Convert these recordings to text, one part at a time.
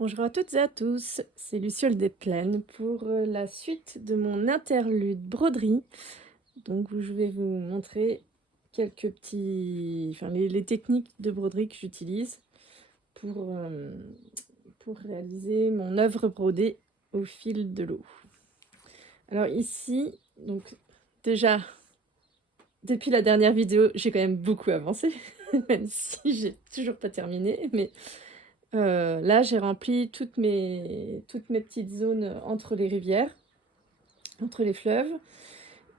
Bonjour à toutes et à tous, c'est Luciole des Plaines pour la suite de mon interlude broderie, donc où je vais vous montrer quelques les techniques de broderie que j'utilise pour, pour réaliser mon œuvre brodée au fil de l'eau. Alors ici, donc déjà, depuis la dernière vidéo, j'ai quand même beaucoup avancé, même si j'ai toujours pas terminé, mais là, j'ai rempli toutes mes petites zones entre les rivières, entre les fleuves.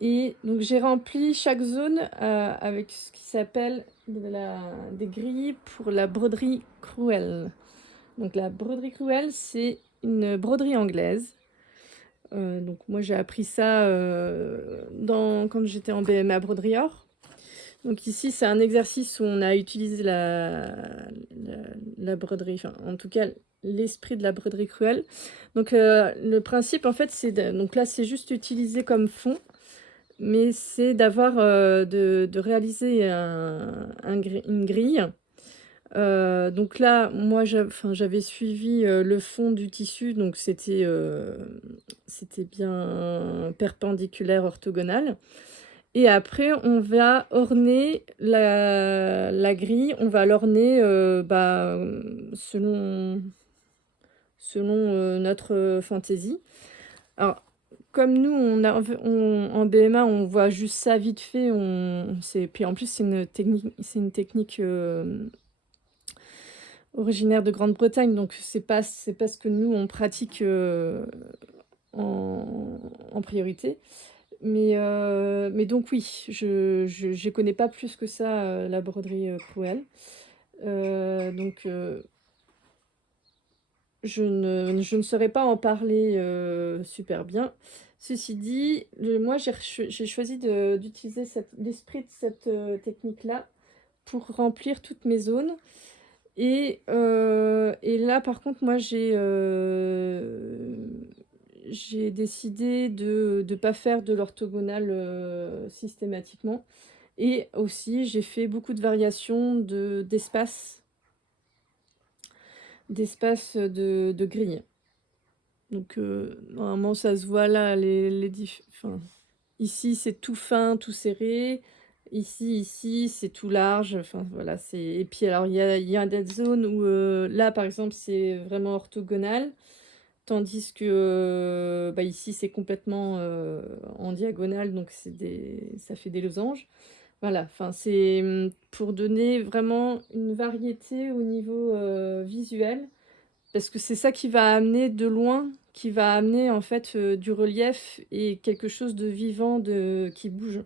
Et donc, j'ai rempli chaque zone avec ce qui s'appelle des grilles pour la broderie Cruel. Donc, la broderie Cruel, c'est une broderie anglaise. Donc, moi, j'ai appris ça quand j'étais en BMA broderie or. Donc ici, c'est un exercice où on a utilisé la broderie, enfin, en tout cas, l'esprit de la broderie cruelle. Donc le principe, en fait, donc là, c'est juste utilisé comme fond, mais c'est d'avoir, de réaliser une grille. Donc là, moi, j'avais suivi le fond du tissu, donc c'était bien perpendiculaire, orthogonal. Et après, on va orner la grille, on va l'orner selon notre fantaisie. Alors, comme nous, en BMA, on voit juste ça vite fait. Puis en plus, c'est une technique originaire de Grande-Bretagne, donc c'est pas ce que nous, on pratique en priorité. Mais donc oui, je connais pas plus que ça, la broderie, Cruel. Donc je ne saurais pas en parler, super bien. Ceci dit, moi j'ai choisi d'utiliser l'esprit de cette, technique-là pour remplir toutes mes zones et là par contre moi j'ai décidé de ne pas faire de l'orthogonal, systématiquement et aussi j'ai fait beaucoup de variations d'espace de grille. Donc normalement ça se voit là ici c'est tout fin, tout serré. Ici c'est tout large, enfin voilà, et puis alors il y a des zones où, là par exemple c'est vraiment orthogonal. Tandis que, ici, c'est complètement, en diagonale, donc ça fait des losanges. Voilà, enfin, pour donner vraiment une variété au niveau, visuel, parce que c'est ça qui va amener de loin, qui va amener, en fait, du relief et quelque chose de vivant, qui bouge.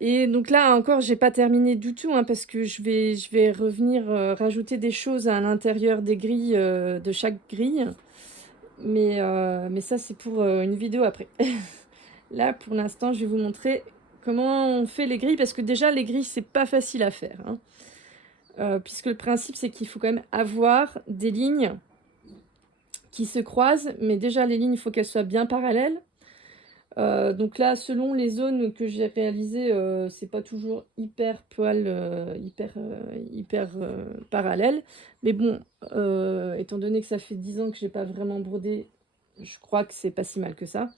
Et donc là encore, j'ai pas terminé du tout, hein, parce que je vais revenir, rajouter des choses à l'intérieur des grilles, de chaque grille. Mais ça, c'est pour une vidéo après. Là, pour l'instant, je vais vous montrer comment on fait les grilles, parce que déjà, les grilles, c'est pas facile à faire, hein. Puisque le principe, c'est qu'il faut quand même avoir des lignes qui se croisent, mais déjà, les lignes, il faut qu'elles soient bien parallèles. Donc là, selon les zones que j'ai réalisées, c'est pas toujours hyper parallèle. Mais bon, étant donné que ça fait 10 ans que j'ai pas vraiment brodé, je crois que c'est pas si mal que ça.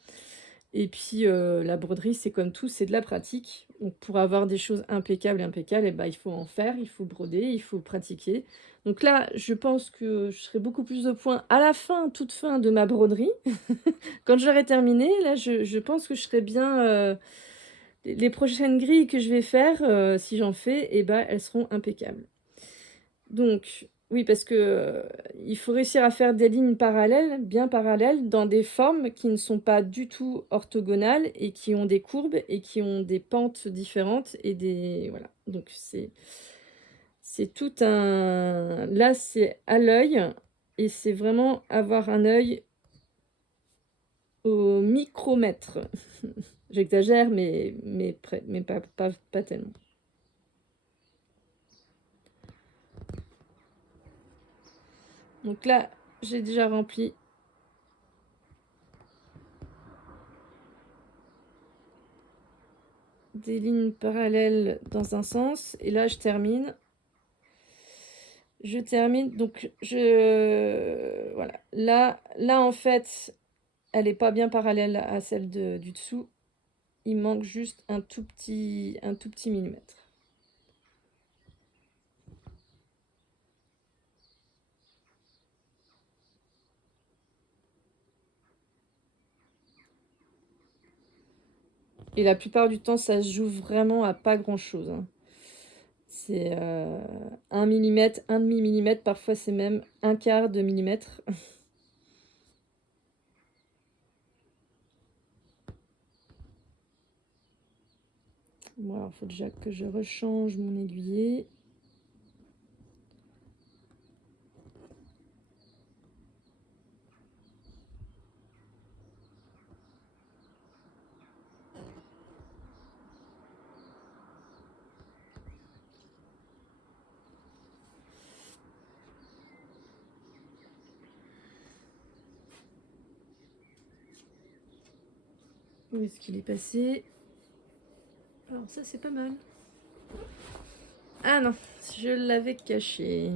Et puis, la broderie, c'est comme tout, c'est de la pratique. Donc pour avoir des choses impeccables et ben, il faut en faire, il faut broder, il faut pratiquer. Donc là, je pense que je serai beaucoup plus au point à la fin, toute fin de ma broderie. Quand j'aurai terminé, là, je pense que je serai bien, les prochaines grilles que je vais faire, si j'en fais et ben, elles seront impeccables. Donc oui, parce que, il faut réussir à faire des lignes parallèles, bien parallèles, dans des formes qui ne sont pas du tout orthogonales et qui ont des courbes et qui ont des pentes différentes voilà. Donc c'est tout un là, c'est à l'œil et c'est vraiment avoir un œil au micromètre. J'exagère, mais pas tellement. Donc là, j'ai déjà rempli des lignes parallèles dans un sens et là je termine Je termine, donc voilà. Là, en fait, elle n'est pas bien parallèle à celle du dessous. Il manque juste un tout petit millimètre. Et la plupart du temps, ça se joue vraiment à pas grand-chose, hein. C'est 1 millimètre, un demi-millimètre, parfois c'est même un quart de millimètre. Bon, alors, il faut déjà que je rechange mon aiguiller. Où est-ce qu'il est passé? Alors ça, c'est pas mal. Ah non, je l'avais caché.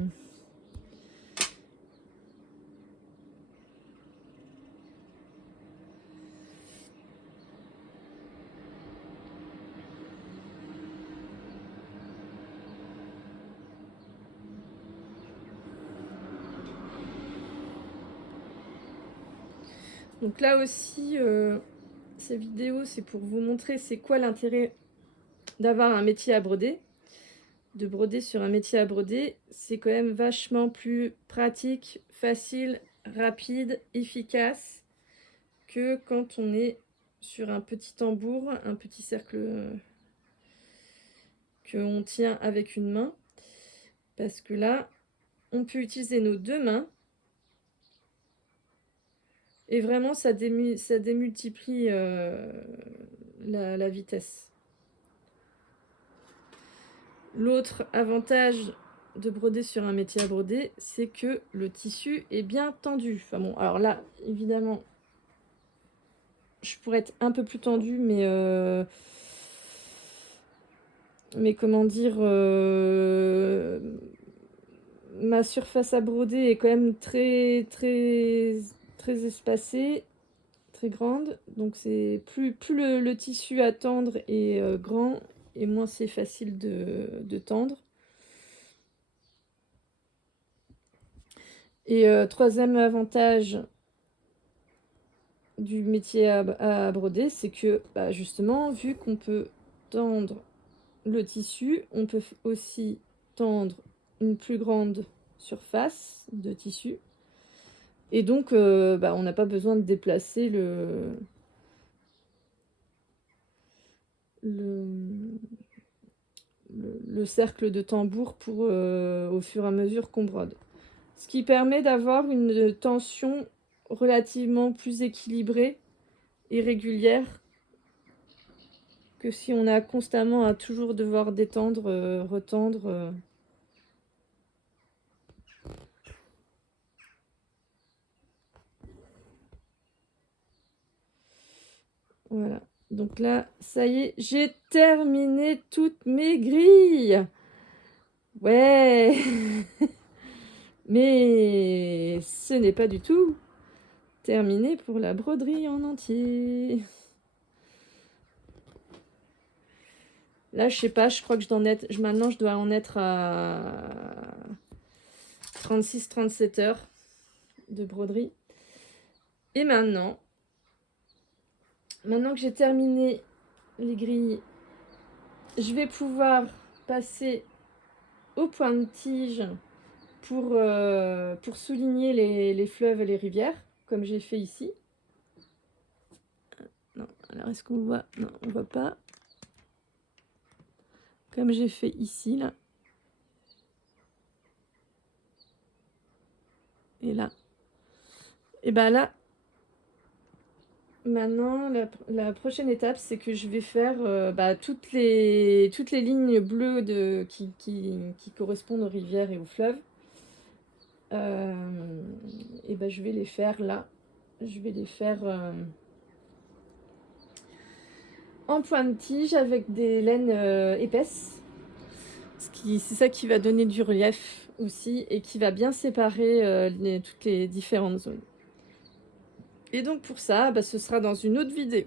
Donc là aussi, ces vidéos, c'est pour vous montrer c'est quoi l'intérêt d'avoir un métier à broder. De broder sur un métier à broder, c'est quand même vachement plus pratique, facile, rapide, efficace que quand on est sur un petit tambour, un petit cercle qu'on tient avec une main. Parce que là, on peut utiliser nos deux mains et vraiment ça démultiplie la vitesse. L'autre avantage de broder sur un métier à broder, c'est que le tissu est bien tendu. Enfin bon, alors là, évidemment, je pourrais être un peu plus tendue, mais comment dire, ma surface à broder est quand même très espacée, très grande. Donc c'est plus le tissu à tendre est grand, et moins c'est facile de tendre. Et troisième avantage du métier à broder, c'est que justement, vu qu'on peut tendre le tissu, on peut aussi tendre une plus grande surface de tissu. Et donc, on n'a pas besoin de déplacer le cercle de tambour pour, au fur et à mesure qu'on brode. Ce qui permet d'avoir une tension relativement plus équilibrée et régulière que si on a constamment à toujours devoir détendre, retendre. Voilà. Donc là, ça y est, j'ai terminé toutes mes grilles. Ouais. Mais ce n'est pas du tout terminé pour la broderie en entier. Là, je sais pas, je crois que maintenant je dois en être à 36-37 heures de broderie. Et maintenant que j'ai terminé les grilles, je vais pouvoir passer au point de tige pour souligner les fleuves et les rivières, comme j'ai fait ici. Non, alors est-ce qu'on voit? Non, on voit pas. Comme j'ai fait ici, là. Et là. Et là, maintenant, la prochaine étape, c'est que je vais faire toutes les lignes bleues qui correspondent aux rivières et aux fleuves. Et je vais les faire là. Je vais les faire en point de tige avec des laines épaisses. C'est ça qui va donner du relief aussi et qui va bien séparer toutes les différentes zones. Et donc pour ça, bah, ce sera dans une autre vidéo.